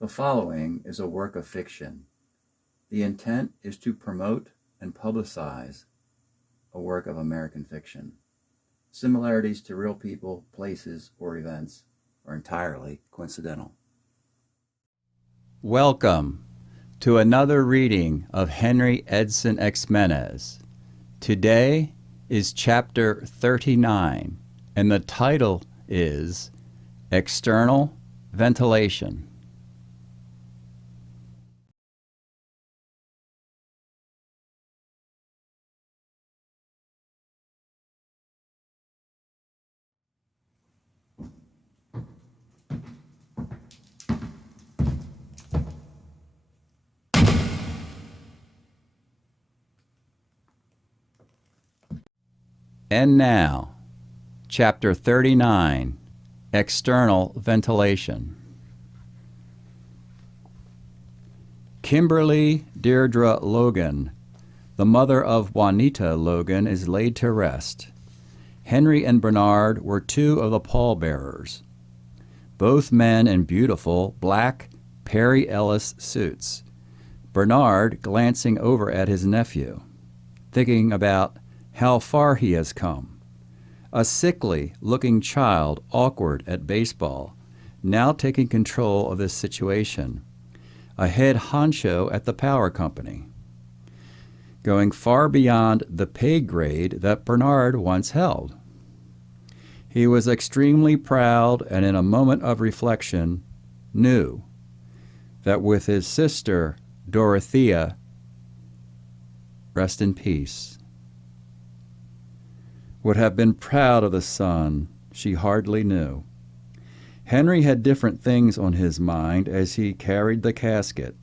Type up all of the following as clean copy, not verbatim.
The following is a work of fiction. The intent is to promote and publicize a work of American fiction. Similarities to real people, places, or events are entirely coincidental. Welcome to another reading of Henri Edson Ximenez. Today is Chapter 39, and the title is External Ventilation. And now, Chapter 39, External Ventilation. Kimberly Deirdre Logan, the mother of Juanita Logan, is laid to rest. Henry and Bernard were two of the pallbearers, both men in beautiful black Perry Ellis suits. Bernard glancing over at his nephew, thinking about how far he has come. A sickly-looking child, awkward at baseball, now taking control of this situation. A head honcho at the power company, going far beyond the pay grade that Bernard once held. He was extremely proud and in a moment of reflection knew that with his sister, Dorothea, rest in peace, would have been proud of the son she hardly knew. Henry had different things on his mind as he carried the casket,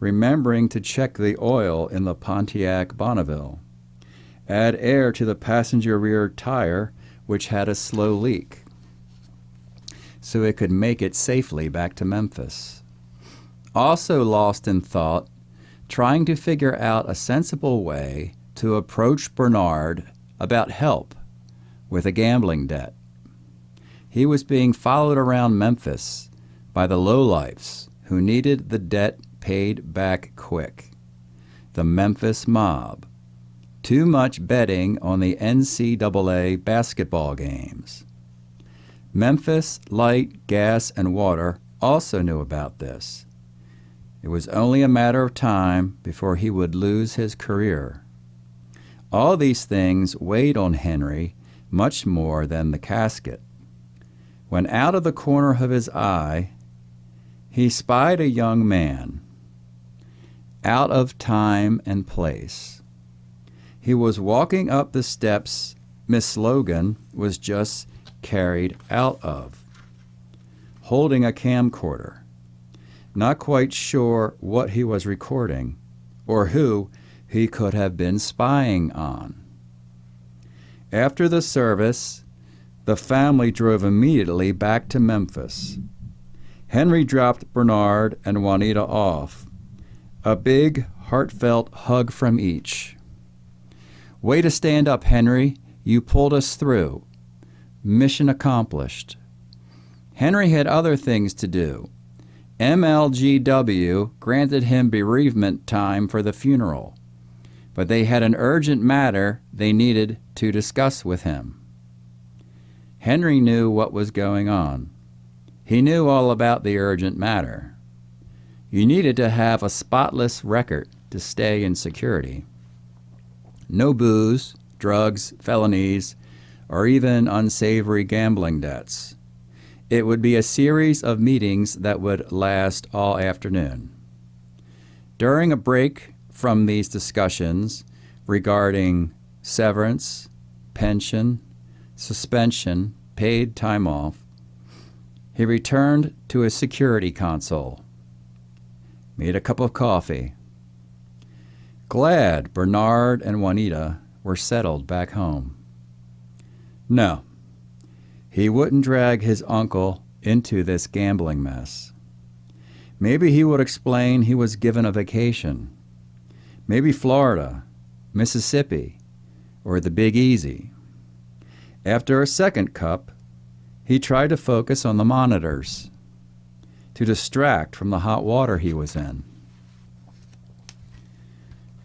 remembering to check the oil in the Pontiac Bonneville, add air to the passenger rear tire, which had a slow leak, so it could make it safely back to Memphis. Also lost in thought, trying to figure out a sensible way to approach Bernard about help with a gambling debt. He was being followed around Memphis by the lowlifes who needed the debt paid back quick. The Memphis mob. Too much betting on the NCAA basketball games. Memphis Light, Gas, and Water also knew about this. It was only a matter of time before he would lose his career. All these things weighed on Henry much more than the casket. When out of the corner of his eye, he spied a young man, out of time and place. He was walking up the steps Miss Logan was just carried out of, holding a camcorder, not quite sure what he was recording or who he could have been spying on. After the service, the family drove immediately back to Memphis. Henry dropped Bernard and Juanita off, a big, heartfelt hug from each. Way to stand up, Henry. You pulled us through. Mission accomplished. Henry had other things to do. MLGW granted him bereavement time for the funeral, but they had an urgent matter they needed to discuss with him. Henry knew what was going on. He knew all about the urgent matter. You needed to have a spotless record to stay in security. No booze, drugs, felonies, or even unsavory gambling debts. It would be a series of meetings that would last all afternoon. During a break from these discussions regarding severance, pension, suspension, paid time off, he returned to his security console, made a cup of coffee. Glad Bernard and Juanita were settled back home. No, he wouldn't drag his uncle into this gambling mess. Maybe he would explain he was given a vacation. Maybe Florida, Mississippi, or the Big Easy. After a second cup, he tried to focus on the monitors. to distract from the hot water he was in.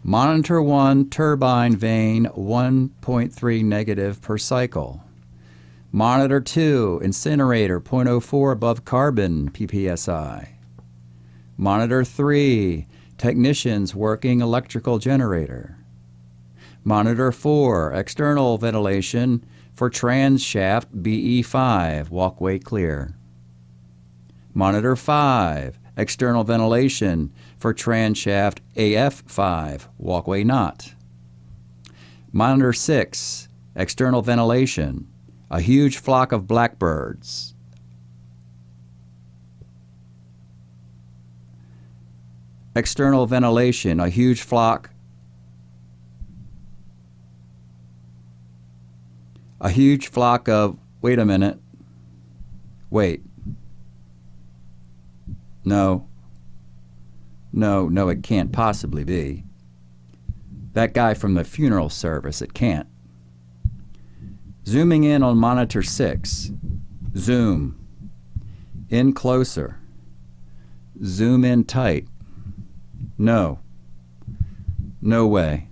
Monitor 1, turbine vane 1.3 negative per cycle. Monitor 2, incinerator 0.04 above carbon ppsi. Monitor 3, technicians working electrical generator. Monitor 4, external ventilation for transshaft BE5, walkway clear. Monitor 5, external ventilation for transshaft AF5, walkway not. Monitor 6, external ventilation, a huge flock of blackbirds. External ventilation, a huge flock of, wait a minute, wait. No, it can't possibly be. That guy from the funeral service, it can't. Zooming in on monitor 6. Zoom. In closer. Zoom in tight. No. No way.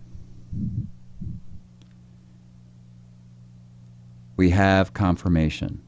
We have confirmation.